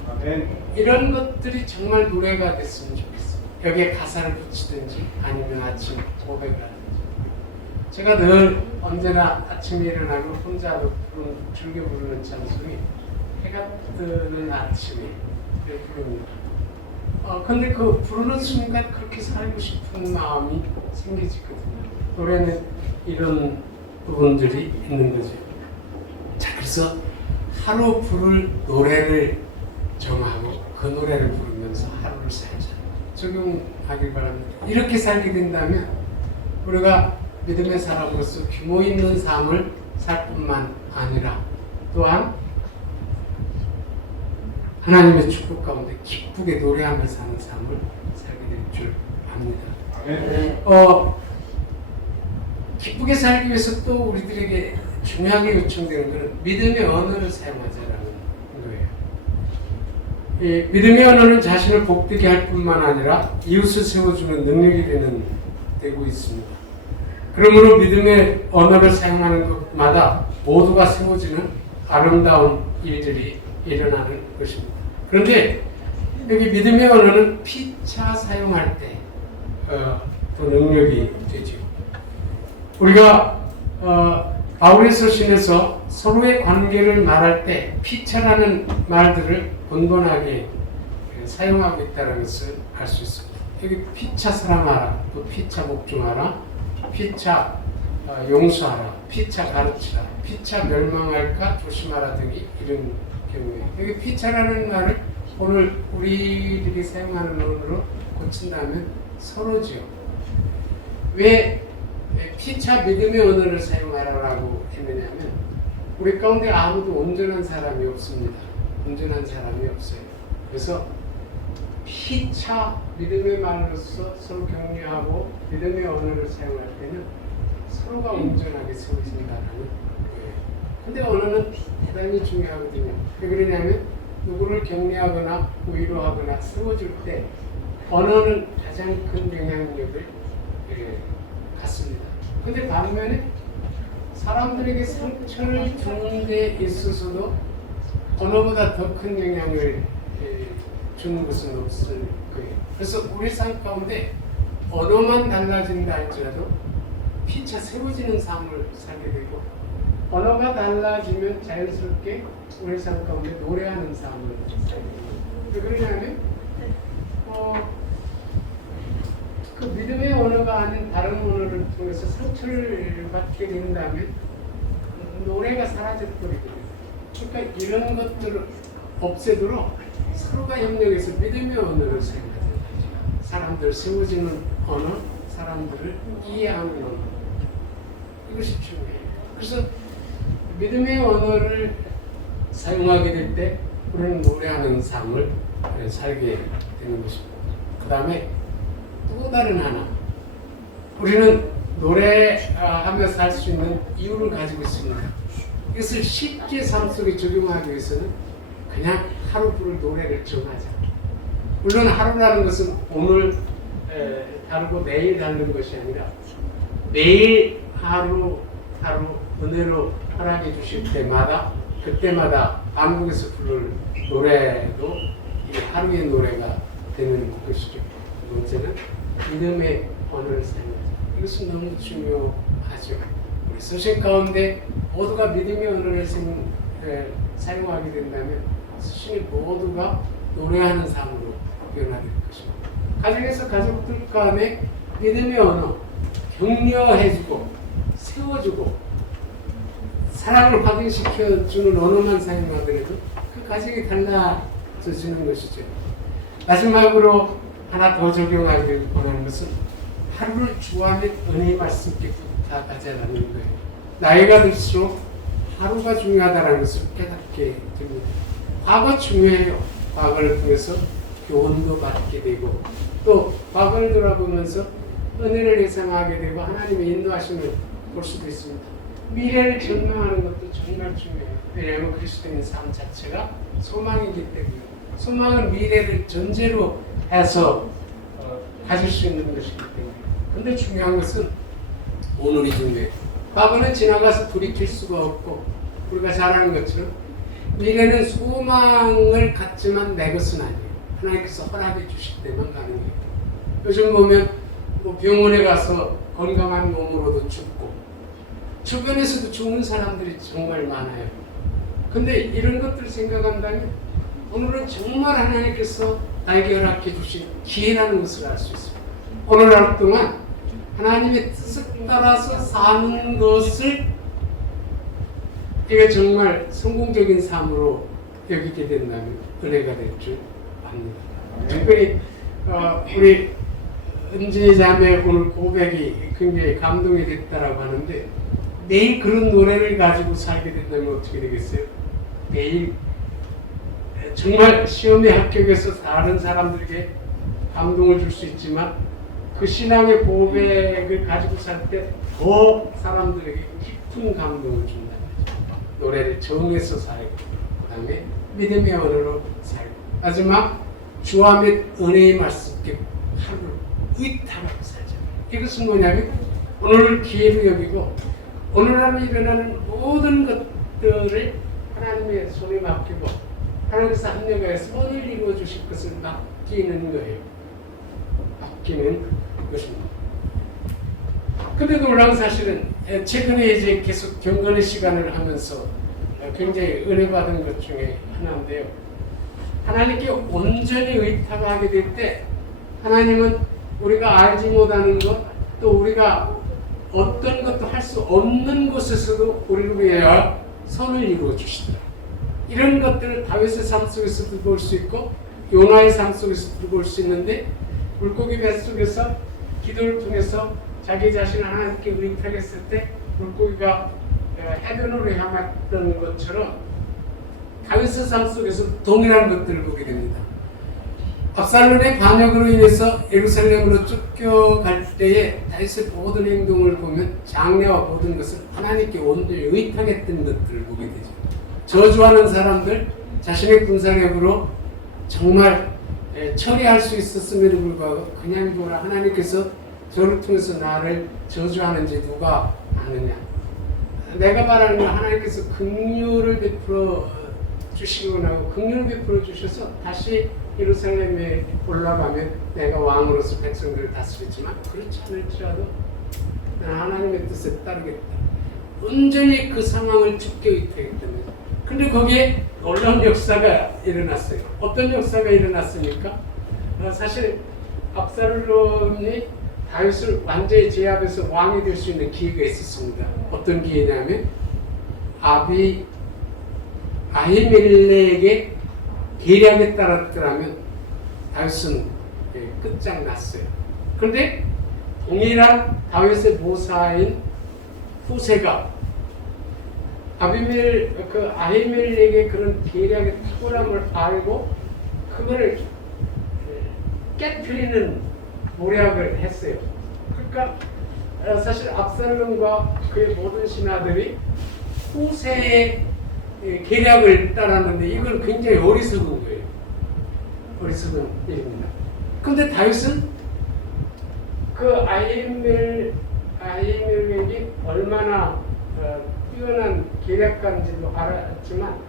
아멘. 이런 것들이 정말 노래가 됐으면 좋겠어요. 여기에 가사를 붙이든지 아니면 아침 고백을 하든지. 제가 늘 언제나 아침에 일어나면 혼자도 즐겨 부르는 찬송이 해가 뜨는 아침에 부릅니다. 근데 그 부르는 순간 그렇게 살고 싶은 마음이 생기지거든요. 노래는 이런 부분들이 있는 거죠. 자, 그래서 하루 부를 노래를 정하고 그 노래를 부르면서 하루를 살자. 적용하길 바랍니다. 이렇게 살게 된다면 우리가 믿음의 사람으로서 규모 있는 삶을 살 뿐만 아니라 또한 하나님의 축복 가운데 기쁘게 노래하며 사는 삶을 살게 될 줄 압니다. 아멘. 기쁘게 살기 위해서 또 우리들에게 중요하게 요청되는 것은 믿음의 언어를 사용하자라는 거예요. 이 믿음의 언어는 자신을 복되게 할 뿐만 아니라 이웃을 세워주는 능력이 되고 있습니다. 그러므로 믿음의 언어를 사용하는 것마다 모두가 세워지는 아름다운 일들이 일어나는 것입니다. 그런데 여기 믿음의 언어는 피차 사용할 때 또 능력이 되죠. 우리가 바울의 서신에서 서로의 관계를 말할 때 피차라는 말들을 번번하게 사용하고 있다는 것을 알 수 있습니다. 여기 피차 사랑하라, 또 피차 복종하라, 피차 용서하라, 피차 가르치라, 피차 멸망할까 조심하라 등이 이런 경우에 여기 피차라는 말을 오늘 우리들이 사용하는 언어로 고친다면 서로죠. 왜 피차 믿음의 언어를 사용하라고 했느냐면 우리 가운데 아무도 온전한 사람이 없습니다. 온전한 사람이 없어요. 그래서 피차 믿음의 말로서 서로 격려하고 믿음의 언어를 사용할 때는 서로가 온전하게 세워진다는 거예요. 근데 언어는 대단히 중요하거든요. 왜 그러냐면 누구를 격려하거나 위로하거나 세워줄 때 언어는 가장 큰 영향력을 갖습니다. 근데 반면에 사람들에게 상처를 주는 데 있어서도 언어보다 더 큰 영향을 주는 것은 없을 거예요. 그래서 우리 삶 가운데 언어만 달라진다 할지라도 피차 세워지는 삶을 살게 되고 언어가 달라지면 자연스럽게 우리 삶 가운데 노래하는 삶을 살게 됩니다. 왜 그러냐면 그 믿음의 언어가 아닌 다른 언어를 통해서 상처를 받게 된다면 노래가 사라져버리거든요. 그러니까 이런 것들을 없애도록 서로가 협력해서 믿음의 언어를 사용하는 거죠. 사람들 세워지는 언어, 사람들을 이해하는 언어. 이것이 중요해요. 그래서 믿음의 언어를 사용하게 될 때 우리는 노래하는 삶을 살게 되는 것입니다. 그 다음에 또 다른 하나, 우리는 노래하면서 할 수 있는 이유를 가지고 있습니다. 이것을 쉽게 삶 속에 적용하기 위해서는 그냥 하루부를 노래를 정하자. 물론 하루라는 것은 오늘 다르고 내일 다른 것이 아니라 매일 하루 은혜로 허락해 주실 때마다 그때마다 한국에서 부를 노래도 이 하루의 노래가 되는 것이죠. 두 번째는 믿음의 언어를 사용하자. 이것은 너무 중요하죠. 우리 서신 가운데 모두가 믿음의 언어를 사용하게 된다면 서신이 모두가 노래하는 삶으로 변화될 것입니다. 가정에서 가족들 간에 믿음의 언어, 격려해주고 세워주고 사랑을 확인시켜주는 언어만 사용하더라도 그 가정이 달라져지는 것이죠. 마지막으로 하나 더 적용하기 원하는 것은 하루를 주안의 은혜의 말씀께 부탁하자라는 거예요. 나이가 들수록 하루가 중요하다는 것을 깨닫게 됩니다. 과거 중요해요. 과거를 통해서 교훈도 받게 되고 또 과거를 돌아보면서 은혜를 예상하게 되고 하나님의 인도하심을 볼 수도 있습니다. 미래를 전망하는 것도 정말 중요해요. 왜냐하면 그리스도인 삶 자체가 소망이기 때문에 소망은 미래를 전제로 해서 가질 수 있는 것이기 때문에. 근데 중요한 것은 오늘이 중요해요. 과거는 지나가서 돌이킬 수가 없고 우리가 잘 아는 것처럼 미래는 소망을 갖지만 내 것은 아니에요. 하나님께서 허락해 주실 때만 가능해요. 요즘 보면 뭐 병원에 가서 건강한 몸으로도 죽고 주변에서도 죽는 사람들이 정말 많아요. 근데 이런 것들을 생각한다면 오늘은 정말 하나님께서 나에게 허락해 주신 기회라는 것을 알 수 있습니다. 오늘 하루 동안 하나님의 뜻을 따라서 사는 것을 이게 정말 성공적인 삶으로 여기게 된다면 은혜가 될 줄 압니다. 특별히 우리 은지 자매 오늘 고백이 굉장히 감동이 됐다라고 하는데 매일 그런 노래를 가지고 살게 된다면 어떻게 되겠어요? 매일 정말 시험에 합격해서 다른 사람들에게 감동을 줄 수 있지만 그 신앙의 고백을 가지고 살 때 더 사람들에게 깊은 감동을 준다. 노래를 정해서 살고 그 다음에 믿음의 언어로 살고 마지막 주와 및 은혜의 말씀께 하루를 의탁하고 살자. 이것은 뭐냐면 오늘을 기회로 여기고 오늘 하루 일어나는 모든 것들을 하나님의 손에 맡기고 하나님께서 합력하여서 선을 이루어 주실 것을 맡기는 거예요. 맡기는 것입니다. 근데 놀라운 사실은 최근에 이제 계속 경건의 시간을 하면서 굉장히 은혜 받은 것 중에 하나인데요. 하나님께 온전히 의탁하게 될 때 하나님은 우리가 알지 못하는 것 또 우리가 어떤 것도 할 수 없는 곳에서도 우리를 위하여 선을 이루어 주시더라. 이런 것들을 다윗의 삶 속에서도 볼 수 있고 요나의 삶 속에서 볼 수 있는데 물고기 뱃속에서 기도를 통해서 자기 자신을 하나님께 의탁했을 때 물고기가 해변으로 향했던 것처럼 다윗의 삶 속에서 동일한 것들을 보게 됩니다. 압살롬의 반역으로 인해서 예루살렘으로 쫓겨갈 때에 다윗의 모든 행동을 보면 장래와 모든 것을 하나님께 온전히 의탁했던 것들을 보게 되죠. 저주하는 사람들 자신의 군사력으로 정말 처리할 수 있었음에도 불구하고 그냥 둬라. 하나님께서 저를 통해서 나를 저주하는지 누가 아느냐. 내가 말하는 건 하나님께서 긍휼을 베풀어 주시고 나고 긍휼을 베풀어 주셔서 다시 예루살렘에 올라가면 내가 왕으로서 백성들을 다스리지만 그렇지 않을지라도 나는 하나님의 뜻에 따르겠다. 온전히 그 상황을 죽게 의탁했다면 근데 거기에 놀라운 역사가 일어났어요. 어떤 역사가 일어났습니까? 사실 압살롬이 다윗을 완전히 제압해서 왕이 될 수 있는 기회가 있었습니다. 어떤 기회냐면 아히멜렉의 계략에 따랐더라면 다윗은 끝장났어요. 그런데 동일한 다윗의 모사인 후세가 아히멜렉의 그런 계략의 탁월함을 알고 그걸 깨트리는 모략을 했어요. 그러니까 사실 압살롬과 그의 모든 신하들이 후세의 계략을 따랐는데 이건 굉장히 어리석은 거예요. 어리석은 일입니다. 그런데 다윗은 그 아히멜렉이 얼마나 뛰어난 계략가인지도 알았지만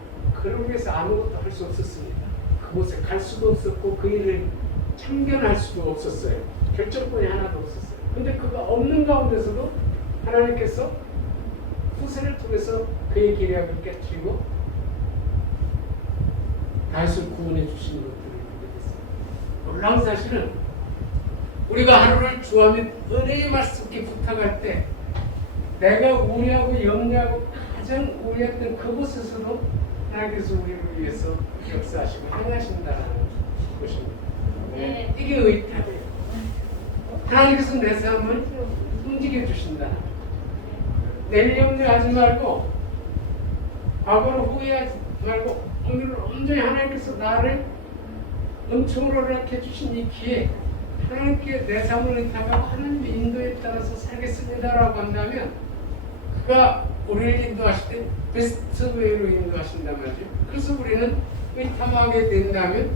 그러기 위해서 아무것도 할 수 없었습니다. 그곳에 갈 수도 없었고 그 일을 참견할 수도 없었어요. 결정권이 하나도 없었어요. 근데 그가 없는 가운데서도 하나님께서 후세를 통해서 그의 계략을 깨뜨리고 다윗을 구원해 주신 것들을 보게 됐어요. 놀라운 사실은 우리가 하루를 주하며 은혜의 말씀께 부탁할 때 내가 우려하고 염려하고 가장 우려했던 그곳에서도 하나님께서 우리를 위해서 역사하시고 행하신다는 것입니다. 네. 이게 의탁이에요. 하나님께서 내 삶을 움직여 주신다. 내일 염려하지 말고 과거를 후회하지 말고 오늘 온전히 하나님께서 나를 은총으로 허락해 주신 이 기회 하나님께 내 삶을 의탁하고 하나님의 인도에 따라서 살겠습니다라고 한다면 그가 우리를 인도하실 때 베스트 웨이로 인도하신단 말이죠. 그래서 우리는 의탁하게 된다면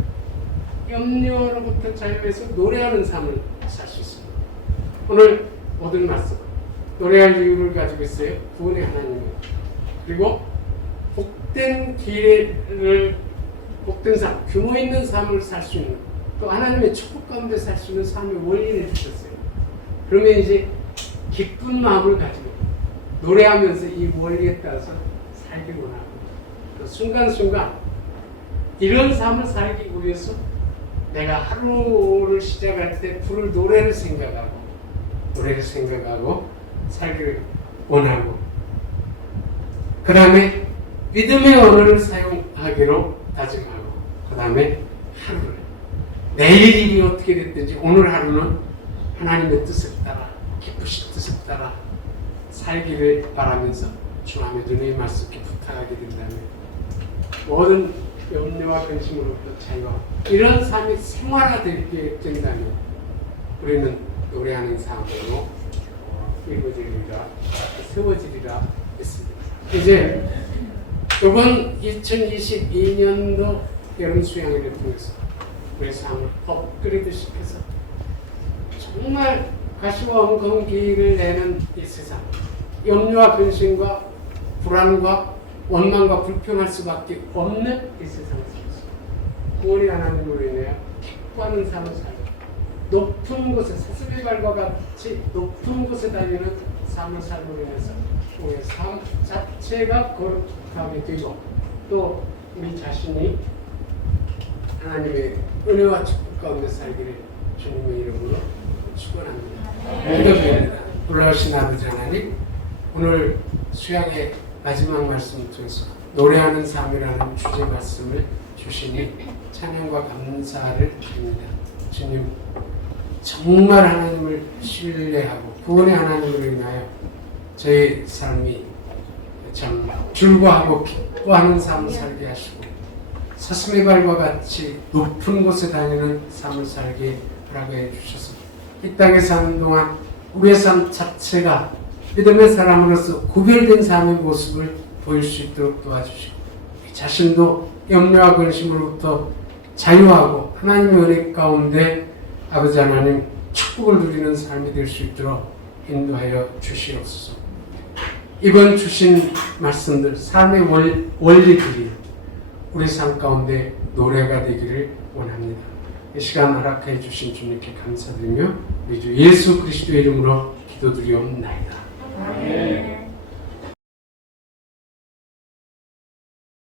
염려로부터 자유해서 노래하는 삶을 살 수 있습니다. 오늘 모든 말씀 노래할 이유를 가지고 있어요. 구원의 하나님을. 그리고 복된 길을 복된 삶, 규모 있는 삶을 살 수 있는 또 하나님의 축복 가운데 살 수 있는 삶의 원리를 주셨어요. 그러면 이제 기쁜 마음을 가지고 노래하면서 이 원리에 따라서 살기 원하고 또 순간순간 이런 삶을 살기 위해서 내가 하루를 시작할 때 부를 노래를 생각하고 살기를 원하고 그 다음에 믿음의 언어를 사용하기로 다짐하고 그 다음에 하루를 내일 일이 어떻게 됐든지 오늘 하루는 하나님의 뜻을 따라 기쁘신 뜻을 따라 살기를 바라면서 주님의 눈의 말씀께 부탁하게 된다면 모든 염려와 근심으로부터 자유와 이런 삶이 생활화되게 된다면 우리는 노래하는 삶으로 이루어지리라 세워지리라 했습니다. 이제 이번 2022년도 여름 수양회를 통해서 우리 삶을 업그레이드 시켜서 정말 가시와 엉겅기를 내는 이 세상 염려와 근심과 불안과 원망과 불평할 수밖에 없는 이 세상에서 구원의 하나님으로 인해 기뻐하는 삶을 살고 높은 곳에 사슴의 발과 같이 높은 곳에 달리는 삶을 살고 인해서 우리의 삶 자체가 거룩하게 되고 또 우리 자신이 하나님의 은혜와 축복 가운데 살기를 주님의 이름으로 축원합니다. 기도드립니다. 놀라우신 아버지 하나님, 오늘 수양의 마지막 말씀을 통해서 노래하는 삶이라는 주제 말씀을 주시니 찬양과 감사를 드립니다. 주님, 정말 하나님을 신뢰하고 구원의 하나님으로 인하여 저희 삶이 참 즐거워하고 기뻐하는 삶을 살게 하시고 사슴의 발과 같이 높은 곳에 다니는 삶을 살게 허락해 주셔서 이 땅에 사는 동안 우리의 삶 자체가 믿음의 사람으로서 구별된 삶의 모습을 보일 수 있도록 도와주시고 자신도 염려와 근심으로부터 자유하고 하나님의 은혜 가운데 아버지 하나님 축복을 누리는 삶이 될 수 있도록 인도하여 주시옵소서. 이번 주신 말씀들, 삶의 원리들이 우리 삶 가운데 노래가 되기를 원합니다. 이 시간 허락해 주신 주님께 감사드리며 우리 주 예수 그리스도의 이름으로 기도드리옵나이다. 아멘.